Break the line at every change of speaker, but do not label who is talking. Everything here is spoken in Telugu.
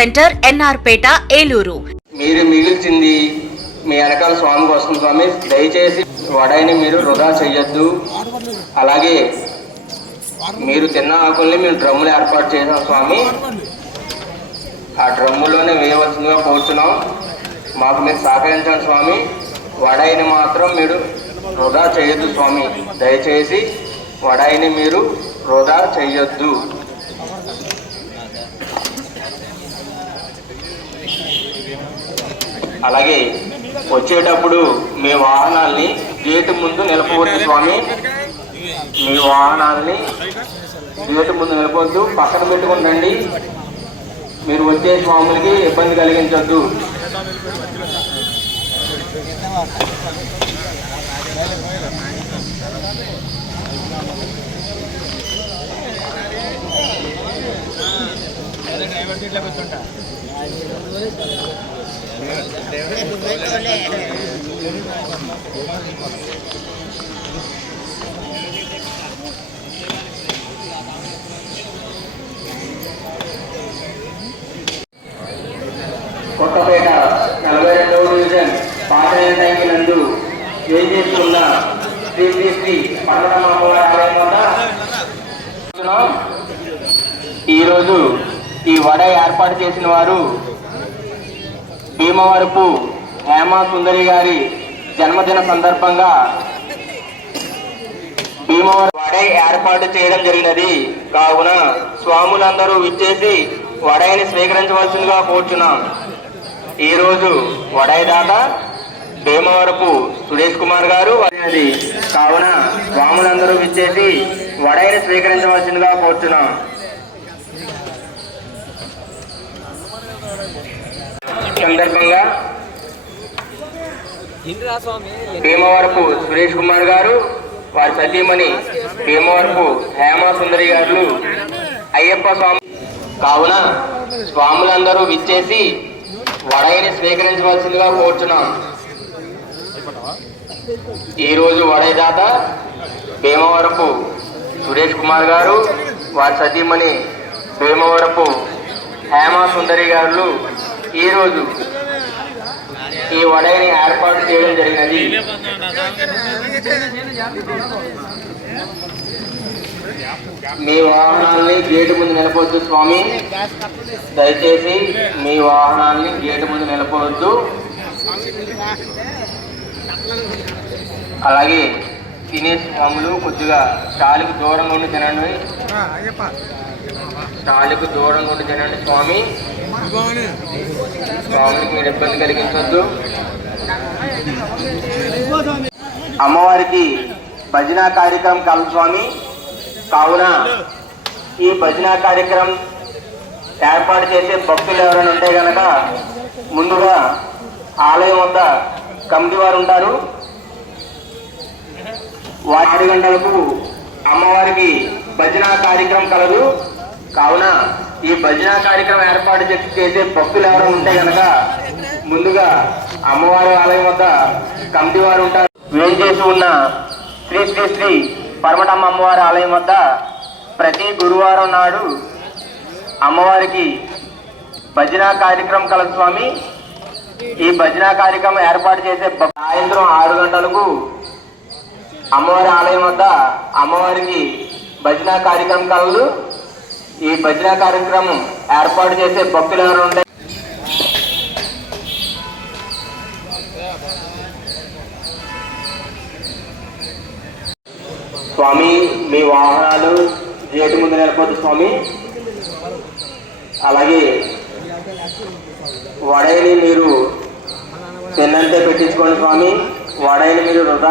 centre NR Peta Eluru.
మీరు మిగిల్చింది మీ వెనకాల స్వామికి వస్తుంది స్వామి. దయచేసి వడాయిని మీరు వృధా చెయ్యొద్దు. అలాగే మీరు తిన్న ఆకుల్ని మేము డ్రమ్ములు ఏర్పాటు చేసాం స్వామి. ఆ డ్రమ్ములోనే వేయవలసిందిగా కోరుతున్నాం మాకు మీరు సహకరించండి స్వామి. వడాయిని మాత్రం మీరు వృధా చేయొద్దు స్వామి. దయచేసి వడాయిని మీరు వృధా చెయ్యొద్దు. అలాగే వచ్చేటప్పుడు మీ వాహనాల్ని గేటు ముందు నిలపవద్దు స్వామి. మీ వాహనాల్ని గేటు ముందు నిలపవద్దు. పక్కన పెట్టుకుంటండి మీరు వచ్చే స్వాములకి ఇబ్బంది కలిగించొద్దు. కొత్తపేట నలభై రెండవ డివిజన్ పాత ట్యాంకి నందు ఏం చేస్తున్న శ్రీ శ్రీ శ్రీ పర్వతమ్మ అమ్మవారి ఆలయం వద్ద ఈరోజు ఈ వడ ఏర్పాటు చేసిన వారు భీమవరపు హేమా సుందరి గారి జన్మదిన సందర్భంగా భీమవరం వడై ఏర్పాటు చేయడం జరిగినది. కావున స్వాములందరూ విచ్చేసి వడైని స్వీకరించవలసిందిగా కోరుచున్నాం. ఈ రోజు వడై దాత భీమవరపు సురేష్ కుమార్ గారు వారినది కావున స్వాములందరూ విచ్చేసి వడైని స్వీకరించవలసిందిగా కోరుచున్నాం. సందర్భంగా భీమవరపు సురేష్ కుమార్ గారు వారి సతీమణి భీమవరపు హేమా సుందరి గారు అయ్యప్ప స్వామి కావున స్వాములందరూ విచ్చేసి వడైని స్వీకరించవలసిందిగా కోరుచున్నాం. ఈరోజు వడై దాత భీమవరపు సురేష్ కుమార్ గారు వారి సతీమణి భీమవరపు హేమా సుందరి గారు ఈరోజు ఈ వడైని ఏర్పాటు చేయడం జరిగినది. మీ వాహనాల్ని గేటు ముందు నిలపవద్దు స్వామి. దయచేసి మీ వాహనాల్ని గేటు ముందు నిలపవద్దు అలాగే తినే స్వాములు కొద్దిగా స్టాల్కి దూరంగా ఉండి తినండి. స్టాల్కి దూరంగా ఉండి తినండి స్వామి. మీరు ఇబ్బంది కలిగించొద్దు. అమ్మవారికి భజన కార్యక్రమం కల స్వామి. కావున ఈ భజన కార్యక్రమం ఏర్పాటు చేసే భక్తులు ఎవరైనా ఉంటే గనక ముందుగా ఆలయం వద్ద కమిటీ వారు ఉంటారు. వారి గంటలకు అమ్మవారికి భజన కార్యక్రమం కలదు. కావున ఈ భజన కార్యక్రమం ఏర్పాటు చేసే భక్తులు ఎవరైనా ఉంటే కనుక ముందుగా అమ్మవారి ఆలయం వద్ద కమిటీ వారు ఉంటారు. వేం చేసి ఉన్న శ్రీ శ్రీ శ్రీ పరమటమ్మ అమ్మవారి ఆలయం వద్ద ప్రతి గురువారం నాడు అమ్మవారికి భజన కార్యక్రమం కలదు స్వామి. ఈ భజన కార్యక్రమం ఏర్పాటు చేసే సాయంత్రం ఆరు గంటలకు అమ్మవారి ఆలయం వద్ద అమ్మవారికి భజన కార్యక్రమం కలదు. ఈ భజన కార్యక్రమం ఏర్పాటు చేసే భక్తులు ఎవరు స్వామి మీ వాహనాలు గేటు ముందు నిలబొద్దు స్వామి. అలాగే వడైని మీరు తిన్నంతే పెట్టించుకోండి స్వామి. వడైని మీరు వృధా